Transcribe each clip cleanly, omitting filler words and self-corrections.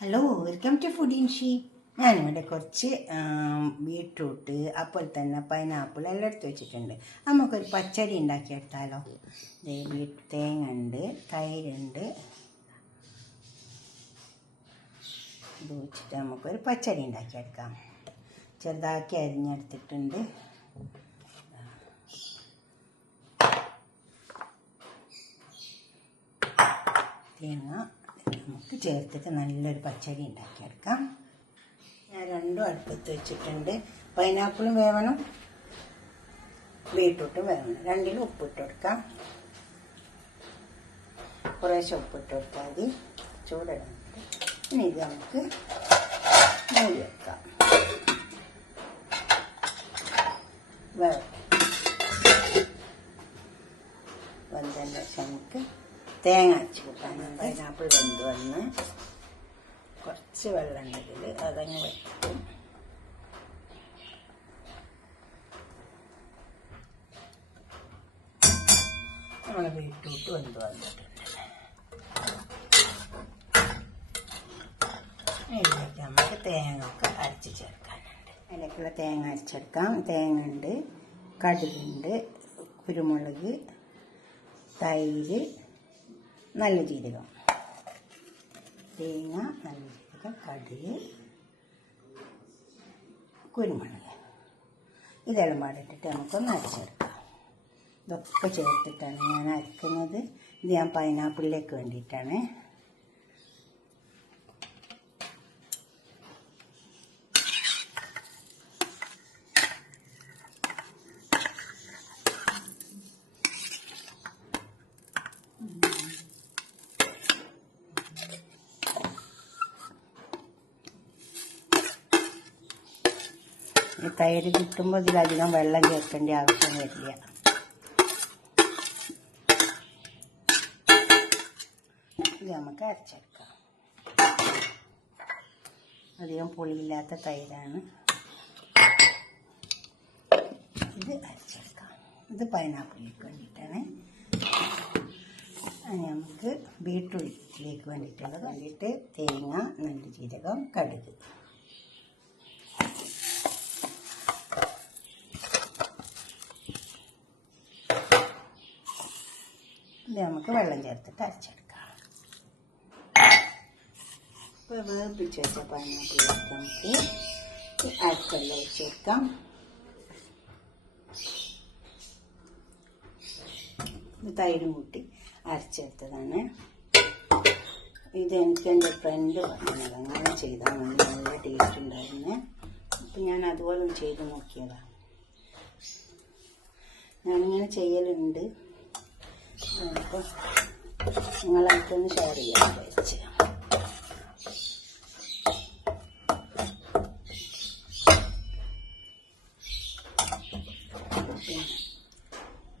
Hello, welcome to food in she. ഞാനിവിടെ കുറച്ച് beetroot, അപ്പോൾ തന്നെ പൈനാപ്പിൾ എല്ലാം എടുത്ത് വെച്ചിട്ടുണ്ട്. നമുക്കൊരു പച്ചടി ഉണ്ടാക്കിയെടുത്താലോ. തേങ്ങ ഉണ്ട്, തൈരുണ്ട്, ഇത് വെച്ചിട്ട് നമുക്കൊരു പച്ചടി ഉണ്ടാക്കിയെടുക്കാം. ചെറുതാക്കി അരിഞ്ഞെടുത്തിട്ടുണ്ട്. തേങ്ങ നമുക്ക് ചേർത്തിട്ട് നല്ലൊരു പച്ചടി ഉണ്ടാക്കിയെടുക്കാം. ഞാൻ രണ്ടും അടുപ്പത്ത് വെച്ചിട്ടുണ്ട്. പൈനാപ്പിളും വേവണം, ബീട്രൂട്ടും വേവണം. രണ്ടിലും ഉപ്പിട്ട് കൊടുക്കാം. കുറേശ്ശെ ഉപ്പിട്ട് കൊടുത്താൽ മതി. ചൂടിടാം. ഇനി ഇത് നമുക്ക് മൂടി വെക്കാം. വെന്തതിന് ശേഷം നമുക്ക് തേങ്ങ അരച്ച് കൂട്ടാനുണ്ട്. പൈനാപ്പിൾ വെന്ത് വന്ന് കുറച്ച് വെള്ളം ഉണ്ടെങ്കിൽ അതങ്ങ് വയ്ക്കും. നമ്മൾ ബീട്രൂട്ട് വെന്ത് വന്നിട്ടുണ്ട്. ഇതിലേക്ക് നമുക്ക് തേങ്ങ ഒക്കെ അരച്ച് ചേർക്കാനുണ്ട്. അതിലേക്കുള്ള തേങ്ങ അരച്ചെടുക്കാം. തേങ്ങ ഉണ്ട്, കടുകുണ്ട്, കുരുമുളക്, തൈര്, നല്ല ജീരകം. തേങ്ങ, നല്ല ജീരകം, കടുക്, കുരുമുളക്, ഇതെല്ലാം പാടിട്ടിട്ട് നമുക്കൊന്ന് അരച്ചെടുക്കാം. ഇതൊക്കെ ചേർത്തിട്ടാണ് ഞാൻ അരക്കുന്നത്. ഇത് ഞാൻ പൈനാപ്പിളിലേക്ക് വേണ്ടിയിട്ടാണ്. ഈ തൈര് കിട്ടുമ്പോൾ ഇതിലധികം വെള്ളം ചേർക്കേണ്ട ആവശ്യം വരില്ല. ഇത് നമുക്ക് അരച്ചെടുക്കാം. അധികം പുളിയില്ലാത്ത തൈരാണ്. ഇത് അരച്ചെടുക്കാം. ഇത് പൈനാപ്പിളിലേക്ക് വേണ്ടിയിട്ടാണ്. നമുക്ക് ബീട്രൂട്ടിലേക്ക് വേണ്ടിയിട്ട് തേങ്ങ, നല്ല ജീരകം, കടുക്. ഇത് നമുക്ക് വെള്ളം ചേർത്തിട്ട് അരച്ചെടുക്കാം. ഇപ്പോൾ വേർപ്പിച്ച് വെച്ച പൈനാപ്പിളിലേക്ക് നമുക്ക് അരച്ചെല്ലാം ഒഴിച്ചെടുക്കാം. ഇത് തൈരും കൂട്ടി അരച്ചെടുത്തതാണ്. ഇത് എനിക്ക് എൻ്റെ ഫ്രണ്ട് പറഞ്ഞത് അങ്ങനെ ചെയ്താൽ മതി, നല്ല ടേസ്റ്റ് ഉണ്ടായിരുന്നു. അപ്പം ഞാൻ അതുപോലെ ഒന്ന് ചെയ്ത് നോക്കിയതാണ്. ഞാനിങ്ങനെ ചെയ്യലുണ്ട്. അപ്പോൾ നിങ്ങളായിട്ടൊന്ന് ഷെയർ ചെയ്യാൻ വിചാരിച്ചു.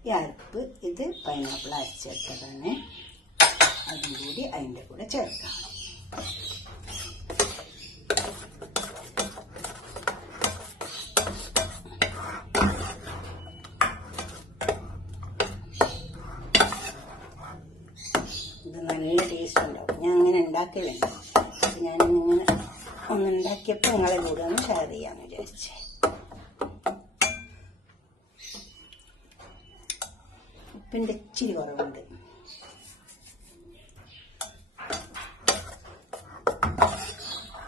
ഈ അരപ്പ് ഇത് പൈനാപ്പിൾ അരച്ചെടുത്തതാണ്. അതും കൂടി അതിൻ്റെ കൂടെ ചേർക്കാം. ഇത് നല്ല ടേസ്റ്റ് ഉണ്ടാവും. ഞാൻ അങ്ങനെ ഉണ്ടാക്കലുണ്ട്. ഞാനിങ്ങനെ ഒന്നുണ്ടാക്കിയപ്പോൾ നിങ്ങളെ കൂടെ ഒന്ന് ഷെയർ ചെയ്യാമെന്ന് വിചാരിച്ചേ. ഉപ്പിൻ്റെ ഇച്ചിരി കുറവുണ്ട്.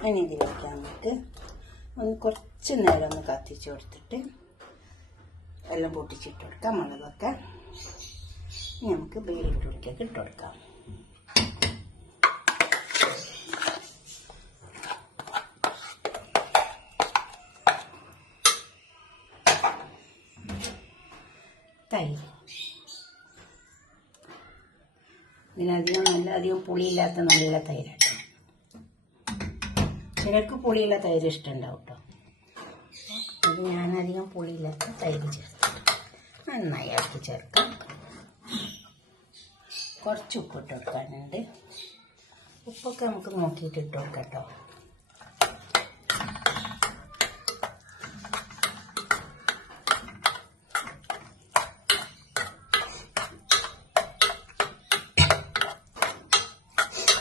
ഇനി ഇതിലേക്ക് നമുക്ക് ഒന്ന് കുറച്ച് നേരം ഒന്ന് കത്തിച്ച് കൊടുത്തിട്ട് എല്ലാം പൊട്ടിച്ചിട്ട് കൊടുക്കാം. മുളകൊക്കെ ഇനി നമുക്ക് ബീട്രൂട്ടിലേക്ക് ഇട്ട് കൊടുക്കാം. തൈര് അധികം പുളിയില്ലാത്ത നല്ല തൈരാട്ടോ. ചിലർക്ക് പുളിയുള്ള തൈര് ഇഷ്ടമുണ്ടാവും കേട്ടോ. അത് ഞാനധികം പുളിയില്ലാത്ത തൈര് ചേർത്തിട്ട് നന്നായി ഇറക്കി ചേർക്കാം. കുറച്ച് ഉപ്പിട്ട് കൊടുക്കാനുണ്ട്. ഉപ്പൊക്കെ നമുക്ക് നോക്കിയിട്ട് ഇട്ട് കൊടുക്കാം കേട്ടോ.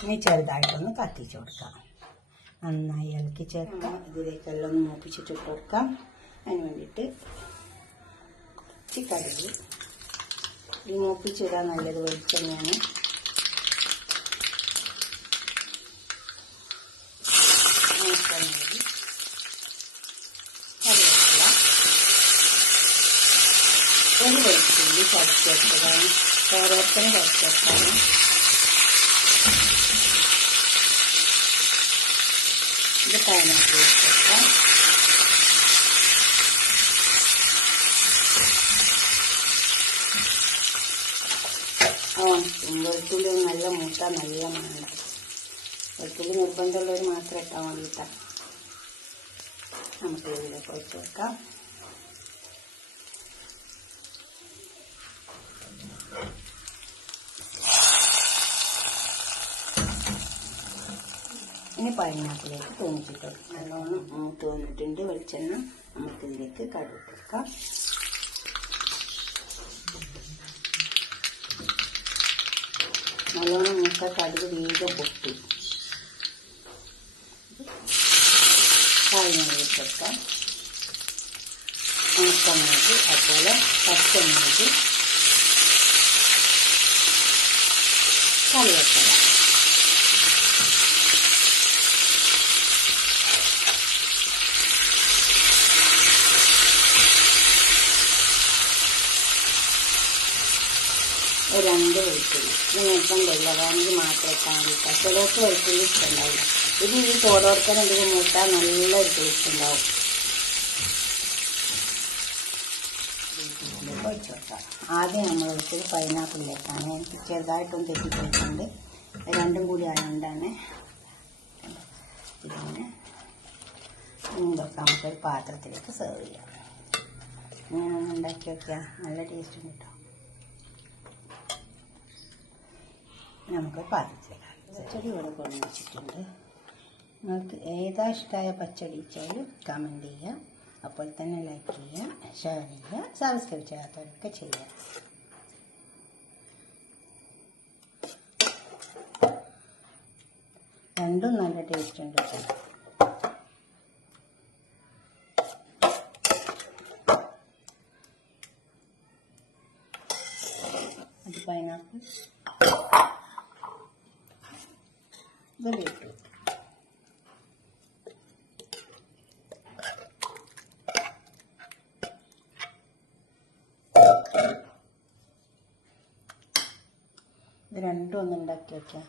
ഇനി ചെറുതായിട്ടൊന്ന് കത്തിച്ച് കൊടുക്കാം. നന്നായി ഇളക്കി ചേർക്കാം. ഇതിലേക്കെല്ലാം ഒന്ന് മൂപ്പിച്ചിട്ട് കൊടുക്കാം. അതിന് വേണ്ടിയിട്ട് കുറച്ച് കടുക്, ഈ മൂപ്പിച്ചിടാൻ നല്ലത് വെളിച്ചെണ്ണയാണ്. കറിവേപ്പില, ഒരു വെളുത്തുള്ളി ചതച്ചെടുത്തതാണ്, കറിവേപ്പില ചതച്ചെടുത്താണ്. ഇത് പൈനാപ്പിൾ ചേർക്കാം. വെളുത്തുള്ളി നല്ല മൂട്ട നല്ല മണം. വെളുത്തുള്ളി നിർബന്ധമുള്ളവർ മാത്രം ഇട്ടാൽ വേണ്ടിയിട്ടാണ്. നമുക്ക് ഇതിലേക്ക് ഒഴിച്ച് വെക്കാം. ഇനി പൈനാപ്പിലേക്ക് തൂങ്ങിച്ചിട്ട് നല്ലോണം മൂത്ത് വന്നിട്ടുണ്ട് വെളിച്ചെണ്ണ. നമുക്കിതിലേക്ക് കടുക് കൊടുക്കാം. നല്ലോണം മൂത്ത കടുക് വീണ്ടും പൊട്ടി കായ്മുളക് കൊടുക്കാം. ഉണക്കമുളക്, അതുപോലെ പച്ചമുളക്, കറിവേപ്പില. രണ്ട് വെളുത്തുള്ളി. ഇത് നിർബന്ധമില്ല, വേണമെങ്കിൽ മാത്രം ഇട്ടാൽ മതി. ചിലർക്ക് വെളുത്തുള്ളി ഇഷ്ടമുണ്ടാവില്ല. ഇത് ഈ ചോറോർക്കാൻ ഇതിൽ മൂട്ടാൽ നല്ലൊരു ടേസ്റ്റ് ഉണ്ടാവും. ഒഴിച്ച് വെക്കാം. ആദ്യം നമ്മൾ ഒഴിച്ചത് പൈനാപ്പിളിലേക്കാണ്. എനിക്ക് ചെറുതായിട്ടൊന്ന് തെറ്റിപ്പോയിട്ടുണ്ട്. രണ്ടും കൂടി ആയതുകൊണ്ടാണ്. ഇതിങ്ങനെ ഇതൊക്കെ നമുക്കൊരു പാത്രത്തിലേക്ക് സെർവ് ചെയ്യാം. ഇങ്ങനെ ഒന്ന് ഉണ്ടാക്കി വയ്ക്കുക, നല്ല ടേസ്റ്റ് കിട്ടും. നമുക്ക് പാത്രത്തിലേക്ക് പച്ചടി ഇവിടെ കൊണ്ടു വെച്ചിട്ടുണ്ട്. നിങ്ങൾക്ക് ഏതാ ഇഷ്ടമായ പച്ചടി വെച്ചാലും കമൻറ്റ് ചെയ്യുക. അപ്പോൾ തന്നെ ലൈക്ക് ചെയ്യുക, ഷെയർ ചെയ്യുക, സബ്സ്ക്രൈബ് ചെയ്യാത്തവരൊക്കെ ചെയ്യുക. രണ്ടും നല്ല ടേസ്റ്റ് ഉണ്ട്. അത് പൈനാപ്പിൾ ഇട്ടു. ഇത് രണ്ടും ഒന്ന് ഉണ്ടാക്കി വയ്ക്കുക.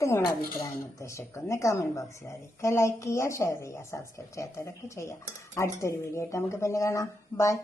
നിങ്ങളുടെ അഭിപ്രായം നിർദ്ദേശിക്കുന്ന കമൻറ്റ് ബോക്സിൽ അറിയിക്കുക. ലൈക്ക് ചെയ്യുക, ഷെയർ ചെയ്യുക, സബ്സ്ക്രൈബ് ചെയ്യാത്തവരൊക്കെ ചെയ്യുക. അടുത്തൊരു വീഡിയോ ആയിട്ട് നമുക്ക് പിന്നെ കാണാം. ബൈ.